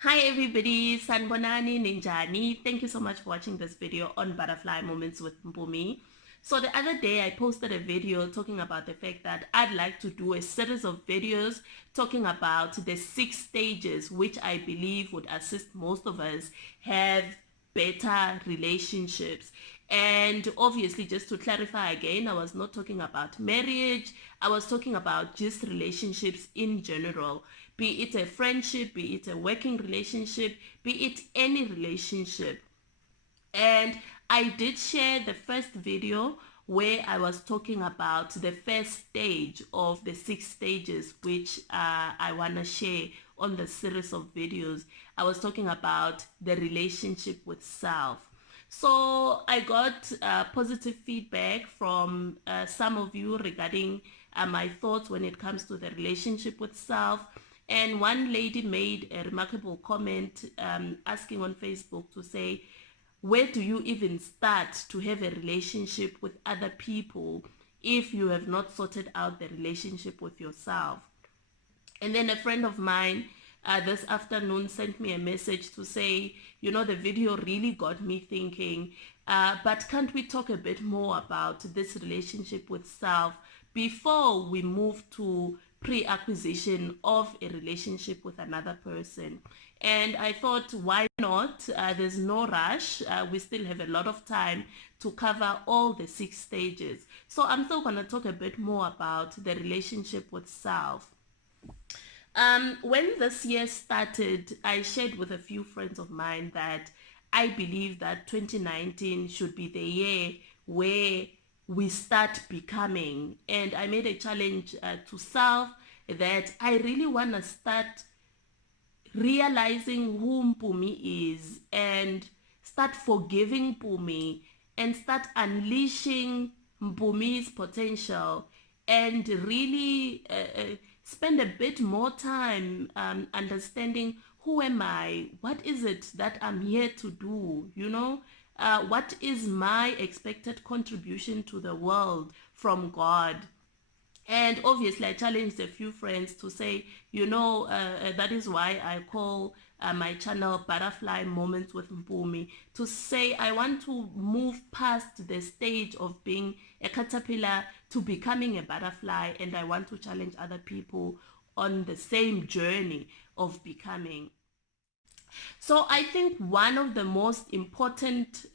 Hi everybody, Sanbonani Ninjani. Thank you so much for watching this video on Butterfly Moments with Mpumi. So the other day I posted a video talking about the fact that I'd like to do a series of videos talking about the 6 stages which I believe would assist most of us have better relationships. And obviously, just to clarify again, I was not talking about marriage. I was talking about just relationships in general, be it a friendship, be it a working relationship, be it any relationship. And I did share the first video where I was talking about the first stage of the 6 stages, which I want to share on the series of videos. I was talking about the relationship with self. So I got positive feedback from some of you regarding my thoughts when it comes to the relationship with self. And one lady made a remarkable comment asking on Facebook to say, where do you even start to have a relationship with other people if you have not sorted out the relationship with yourself? And then a friend of mine this afternoon sent me a message to say, the video really got me thinking, but can't we talk a bit more about this relationship with self before we move to pre-acquisition of a relationship with another person? And I thought, why not? There's no rush. We still have a lot of time to cover all the 6 stages. So I'm still going to talk a bit more about the relationship with self. When this year started, I shared with a few friends of mine that I believe that 2019 should be the year where we start becoming. And I made a challenge to self that I really want to start realizing who Mpumi is and start forgiving Mpumi and start unleashing Mpumi's potential and really spend a bit more time understanding who am I, what is it that I'm here to do, what is my expected contribution to the world from God. And obviously, I challenged a few friends to say, that is why I call my channel Butterfly Moments with Mpumi, to say I want to move past the stage of being a caterpillar to becoming a butterfly, and I want to challenge other people on the same journey of becoming. So I think one of the most important,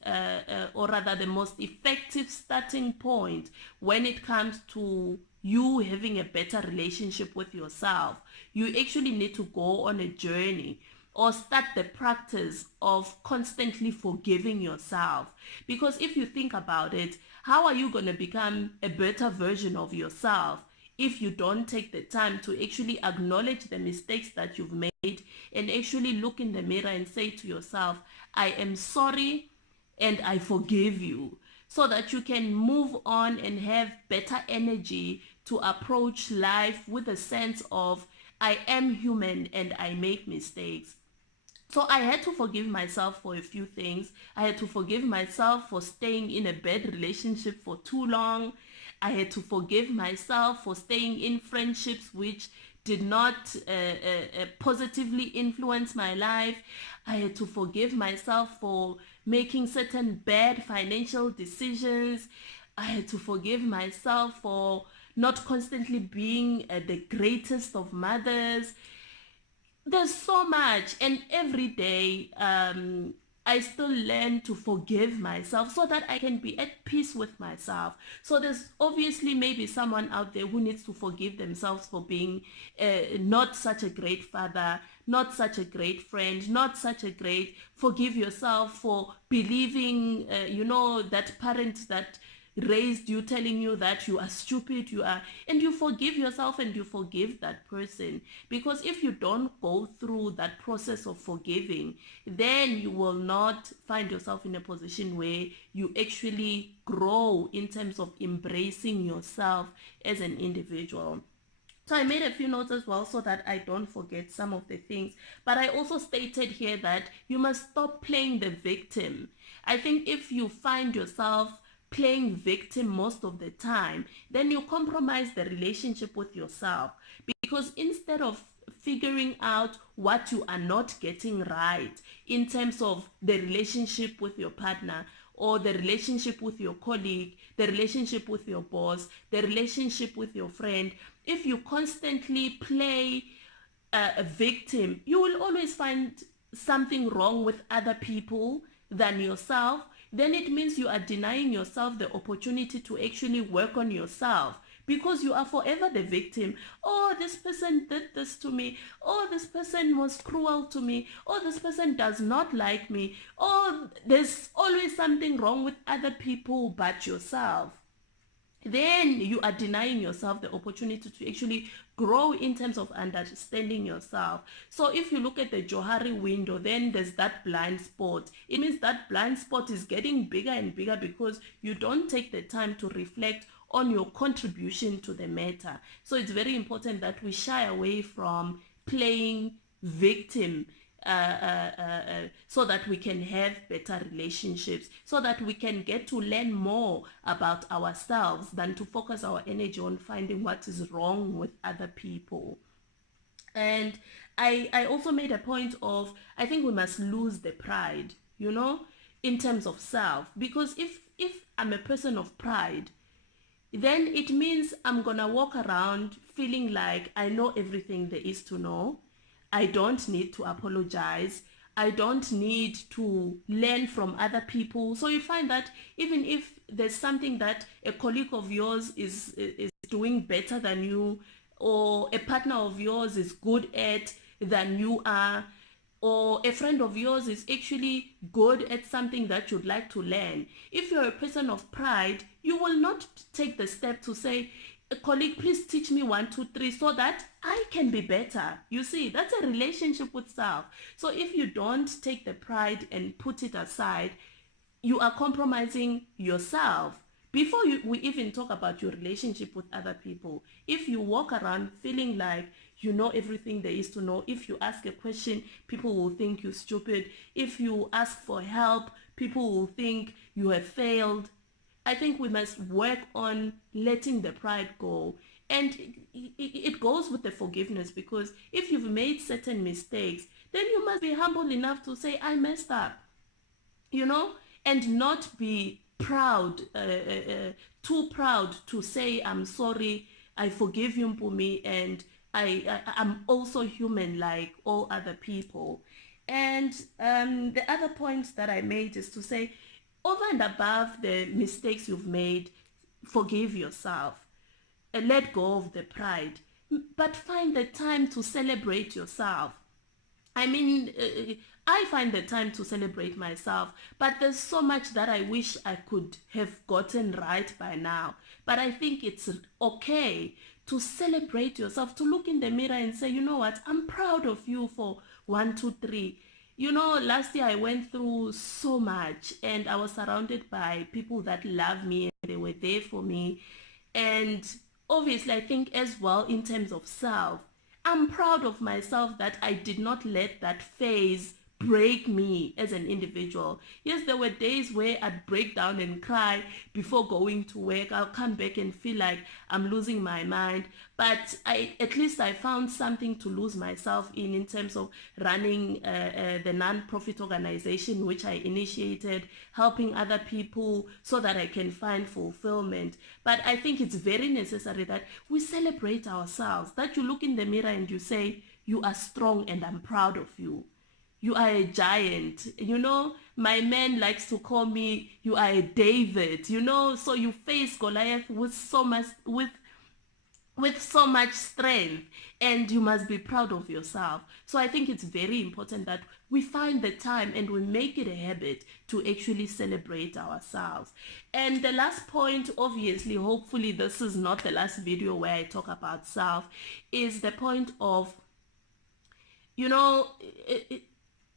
or rather the most effective starting point when it comes to you having a better relationship with yourself, you actually need to go on a journey or start the practice of constantly forgiving yourself. Because if you think about it, how are you going to become a better version of yourself if you don't take the time to actually acknowledge the mistakes that you've made and actually look in the mirror and say to yourself, I am sorry and I forgive you, so that you can move on and have better energy to approach life with a sense of, I am human and I make mistakes. So I had to forgive myself for a few things. I had to forgive myself for staying in a bad relationship for too long. I had to forgive myself for staying in friendships which did not positively influence my life. I had to forgive myself for making certain bad financial decisions. I had to forgive myself for not constantly being the greatest of mothers. There's so much, and every day I still learn to forgive myself so that I can be at peace with myself. So there's obviously maybe someone out there who needs to forgive themselves for being not such a great father, not such a great friend, not such a great. Forgive yourself for believing that parent that raised you telling you that you are stupid, and you forgive yourself and you forgive that person. Because if you don't go through that process of forgiving, then you will not find yourself in a position where you actually grow in terms of embracing yourself as an individual. So I made a few notes as well so that I don't forget some of the things. But I also stated here that you must stop playing the victim. I think if you find yourself playing victim most of the time, then you compromise the relationship with yourself. Because instead of figuring out what you are not getting right in terms of the relationship with your partner, or the relationship with your colleague, the relationship with your boss, the relationship with your friend. If you constantly play a victim, you will always find something wrong with other people than yourself. Then it means you are denying yourself the opportunity to actually work on yourself, because you are forever the victim. Oh, this person did this to me. Oh, this person was cruel to me. Oh, this person does not like me. Oh, there's always something wrong with other people but yourself. Then you are denying yourself the opportunity to actually grow in terms of understanding yourself. So if you look at the Johari window, then there's that blind spot. It means that blind spot is getting bigger and bigger because you don't take the time to reflect on your contribution to the matter. So it's very important that we shy away from playing victim, so that we can have better relationships, so that we can get to learn more about ourselves than to focus our energy on finding what is wrong with other people. And I also made a point of, I think we must lose the pride, in terms of self, because if I'm a person of pride, then it means I'm gonna walk around feeling like I know everything there is to know. I don't need to apologize. I don't need to learn from other people. So you find that even if there's something that a colleague of yours is doing better than you, or a partner of yours is good at than you are, or a friend of yours is actually good at something that you'd like to learn, if you're a person of pride, you will not take the step to say, a colleague, please teach me 1, 2, 3 so that I can be better. You see, that's a relationship with self. So if you don't take the pride and put it aside, you are compromising yourself. Before we even talk about your relationship with other people, if you walk around feeling like you know everything there is to know, if you ask a question, people will think you're stupid. If you ask for help, people will think you have failed. I think we must work on letting the pride go. And it goes with the forgiveness, because if you've made certain mistakes, then you must be humble enough to say, I messed up, and not be proud, too proud to say, I'm sorry, I forgive you, Mpumi, and I'm also human like all other people. And the other point that I made is to say, over and above the mistakes you've made, forgive yourself, let go of the pride, but find the time to celebrate yourself. I mean, I find the time to celebrate myself, but there's so much that I wish I could have gotten right by now. But I think it's okay to celebrate yourself, to look in the mirror and say, you know what, I'm proud of you for 1, 2, 3. Last year I went through so much, and I was surrounded by people that love me and they were there for me. And obviously, I think as well in terms of self, I'm proud of myself that I did not let that phase break me as an individual. Yes, there were days where I'd break down and cry before going to work. I'll come back and feel like I'm losing my mind, but at least I found something to lose myself in terms of running the non-profit organization which I initiated, helping other people so that I can find fulfillment. But I think it's very necessary that we celebrate ourselves, that you look in the mirror and you say, you are strong and I'm proud of you. You are a giant. My man likes to call me, you are a David, so you face Goliath with so much strength, and you must be proud of yourself. So I think it's very important that we find the time and we make it a habit to actually celebrate ourselves. And the last point, obviously, hopefully this is not the last video where I talk about self, is the point of,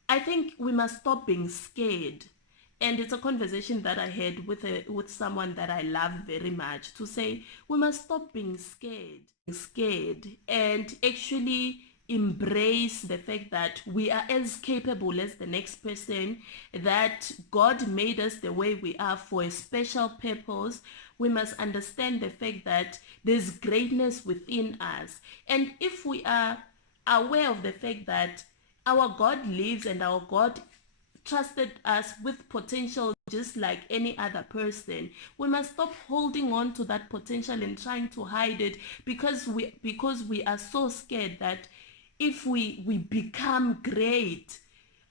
I think we must stop being scared. And it's a conversation that I had with someone that I love very much, to say we must stop being scared and actually embrace the fact that we are as capable as the next person, that God made us the way we are for a special purpose. We must understand the fact that there's greatness within us. And if we are aware of the fact that our God lives and our God trusted us with potential just like any other person. We must stop holding on to that potential and trying to hide it because we are so scared that if we become great,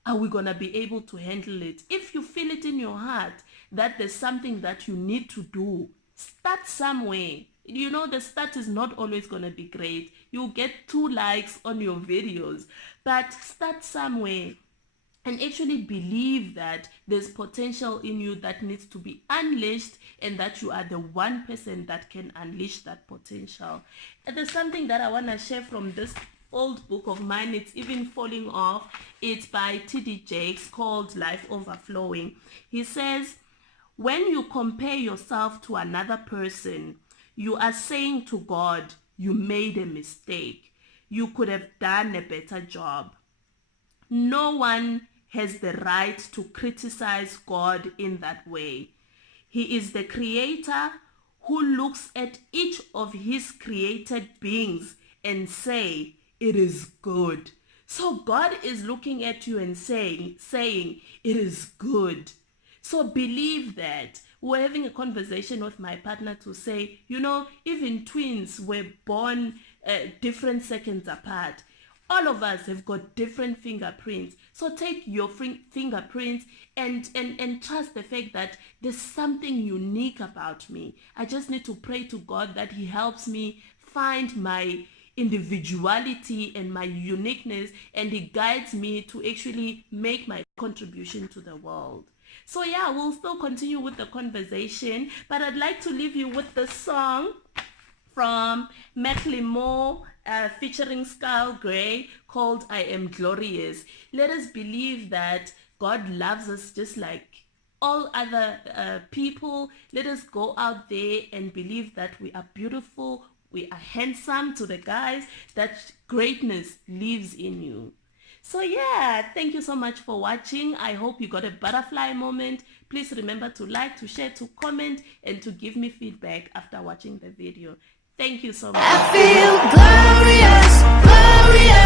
are we gonna be able to handle it? If you feel it in your heart that there's something that you need to do, start somewhere. You know, the start is not always gonna be great. You'll get 2 likes on your videos, but start somewhere and actually believe that there's potential in you that needs to be unleashed and that you are the one person that can unleash that potential. And there's something that I want to share from this old book of mine. It's even falling off. It's by T.D. Jakes, called Life Overflowing. He says, when you compare yourself to another person, you are saying to God, you made a mistake. You could have done a better job. No one has the right to criticize God in that way. He is the creator who looks at each of his created beings and say, it is good. So God is looking at you and saying, it is good. So believe that. We're having a conversation with my partner to say, you know, even twins were born different seconds apart. All of us have got different fingerprints. So take your fingerprints and trust the fact that there's something unique about me. I just need to pray to God that he helps me find my individuality and my uniqueness, and he guides me to actually make my contribution to the world. So yeah, we'll still continue with the conversation, but I'd like to leave you with the song from Macklemore featuring Skylar Grey called I Am Glorious. Let us believe that God loves us just like all other people. Let us go out there and believe that we are beautiful, we are handsome to the guys, that greatness lives in you. So yeah, thank you so much for watching. I hope you got a butterfly moment. Please remember to like, to share, to comment, and to give me feedback after watching the video. Thank you so much. I feel glorious, glorious.